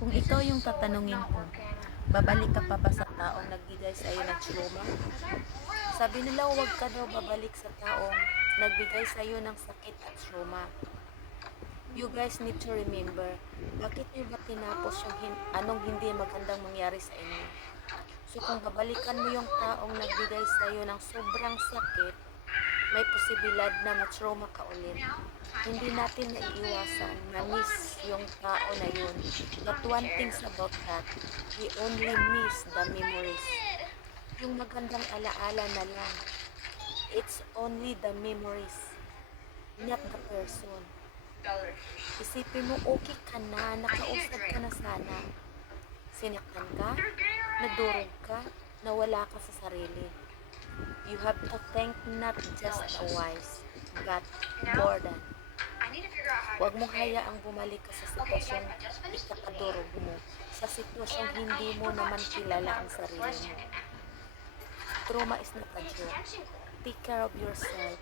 Kung ikaw yung tatanungin ko, babalik ka pa ba sa taong nagbigay sa iyo ng trauma? Sabi nila huwag ka daw babalik sa taong nagbigay sa iyo ng sakit at trauma. You guys need to remember, bakit niyo ba tinapos yung anong hindi magandang mangyari sa inyo? So kung babalikan mo yung taong nagbigay sa iyo ng sobrang sakit, may posibilidad na ma-trauma ka ulit. Hindi natin naiiwasan na miss yung tao na yun. But one thing about that, we only miss the memories. Yung magandang alaala na lang. It's only the memories, not the person. Isipin mo, okay ka na, nakausap ka na sana. Sinaktan ka, nadurog ka, nawala ka sa sarili. You have to thank not just the wise, but more than. Huwag mong hayaang bumalik ka sa sitwasyong ikakadurog mo, sa sitwasyong hindi mo naman kilala ang sarili mo. Trauma is not a joke. Take care of yourself.